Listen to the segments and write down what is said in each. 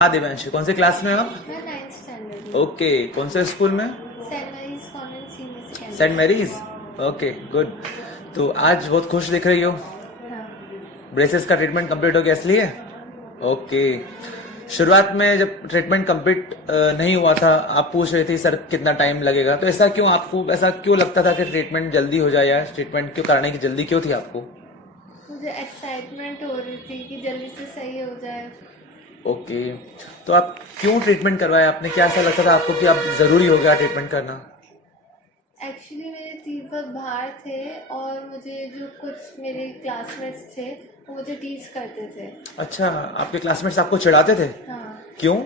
हाँ देवांशी, कौन से क्लास में हो आप? मैं 9th स्टैंडर्ड ओके, कौन से स्कूल में? Saint Mary's convent senior secondary. Saint Mary's. Okay good. तो आज बहुत खुश दिख रही हो। हाँ। ब्रेसेस का ट्रीटमेंट कंप्लीट हो गया इसलिए? ओके। शुरुआत में जब ट्रीटमेंट कंप्लीट नहीं हुआ था, आप पूछ रही थी सर कितना टाइम लगेगा, तो ऐसा क्यों, आपको ऐसा क्यों लगता था कि ट्रीटमेंट जल्दी हो जाए, या ट्रीटमेंट क्यों कराने की जल्दी क्यों थी आपको? मुझे एक्साइटमेंट हो रही थी कि जल्दी से सही हो जाए। ओके। तो आप क्यों ट्रीटमेंट करवाया आपने? क्या ऐसा लगता था आपको कि अब जरूरी हो गया ट्रीटमेंट करना? एक्चुअली मेरे तीव्र बाहर थे और मुझे जो कुछ मेरे क्लासमेट्स थे वो मुझे टीज करते थे। अच्छा, आपके क्लासमेट्स आपको चिढ़ाते थे? हाँ, क्यों?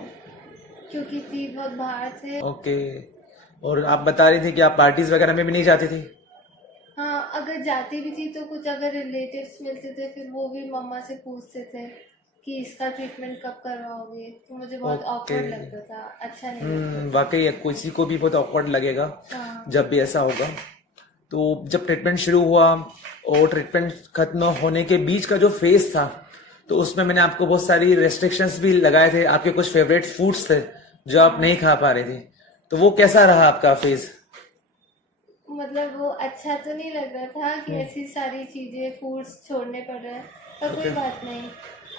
क्योंकि तीव्र बाहर थे। ओके। और आप बता रही थी कि आप पार्टीज वगैरह में भी नहीं जाती थी? हाँ, अगर जाती भी थी तो कुछ अगर रिलेटिव्स मिलते थे फिर वो भी मम्मा से पूछते थे कि इसका ट्रीटमेंट कब करवाओगे, तो मुझे बहुत ऑकवर्ड लगता था, अच्छा नहीं लगता था। वाकई किसी को भी बहुत ऑकवर्ड लगेगा हाँ। जब भी ऐसा होगा। तो जब ट्रीटमेंट शुरू हुआ और ट्रीटमेंट खत्म होने के बीच का जो फेज था, तो उसमें मैंने आपको बहुत सारी रेस्ट्रिक्शंस भी लगाए थे। आपके कुछ फेवरेट फूड्स थे जो आप नहीं खा पा रही थी, तो वो कैसा रहा आपका फेज? मतलब वो अच्छा तो नहीं लग रहा था कि ऐसी सारी चीजें फूड्स छोड़ने पड़ रहे हैं, पर कोई बात नहीं,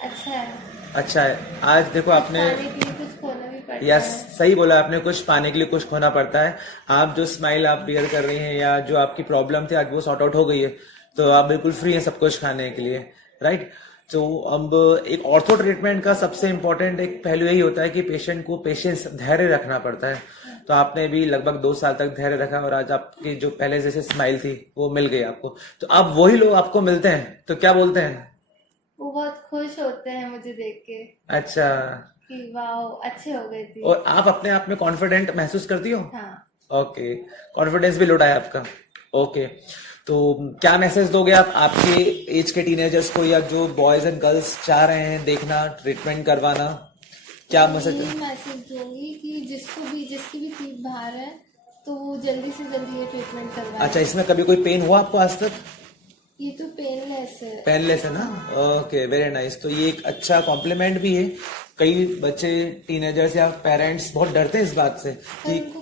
अच्छा है। अच्छा है। आज देखो आपने, खाने के लिए कुछ खोना भी पड़ता यस है। सही बोला आपने, कुछ पाने के लिए कुछ खोना पड़ता है। आप जो स्माइल आप बियर कर रही हैं, या जो आपकी प्रॉब्लम थी आज वो सॉर्ट आउट हो गई है, तो आप बिल्कुल फ्री हैं सब कुछ खाने के लिए, राइट? तो अब एक ऑर्थो ट्रीटमेंट का सबसे इम्पोर्टेंट एक पहलू यही होता है कि पेशेंट को पेशेंस, धैर्य रखना पड़ता है। तो आपने भी लगभग 2 साल तक धैर्य रखा और आज आपकी जो पहले जैसे स्माइल थी वो मिल गई आपको। तो अब वही लोग आपको मिलते हैं तो क्या बोलते हैं? वो बहुत खुश होते हैं मुझे देख के अच्छा। कि वाह अच्छे हो गई थी। और आप अपने आप में कॉन्फिडेंट महसूस करती हो? हाँ। ओके, कॉन्फिडेंस भी लौटा है आपका। ओके, तो क्या मैसेज दोगे आप आपके एज के टीनेजर्स को, या जो बॉयज एंड गर्ल्स चाह रहे हैं देखना, ट्रीटमेंट करवाना, क्या मैसेज? यही मैसेज दूंगी कि जिसकी भी तीव्र बाहर है तो वो जल्दी से जल्दी ये ट्रीटमेंट करवाए। अच्छा, इसमें कभी कोई पेन हुआ आपको आज तक? ये तो पेनलेस है। पेनलेस है ना? Okay, very nice. तो ये एक अच्छा कॉम्प्लीमेंट भी है। कई बच्चे, टीनेजर्स या पेरेंट्स बहुत डरते हैं इस बात से पर कि उनको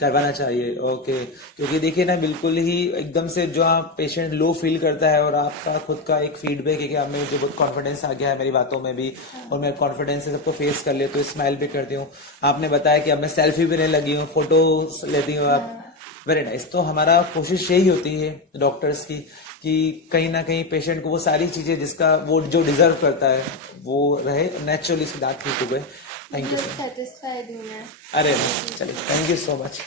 करवाना चाहिए। ओके, क्योंकि देखिए ना, बिल्कुल ही एकदम से जो आप पेशेंट लो फील करता है, और आपका खुद का एक फीडबैक है कि आप में जो बहुत कॉन्फिडेंस आ गया है मेरी बातों में भी, और मैं कॉन्फिडेंस से सबको फेस कर लेती हूँ, स्माइल भी करती हूँ। आपने बताया कि अब मैं सेल्फी भी नहीं लगी हूँ, फोटो लेती हूँ आप। Very nice. तो हमारा कोशिश यही होती है डॉक्टर्स की कि कहीं ना कहीं पेशेंट को वो सारी चीजें जिसका वो जो डिजर्व करता है वो रहे, नेचुरली उसके दांत ठीक हो गए। Thank you. सेटिस्फाइड हूँ मैं। अरे चलिए, थैंक यू सो मच।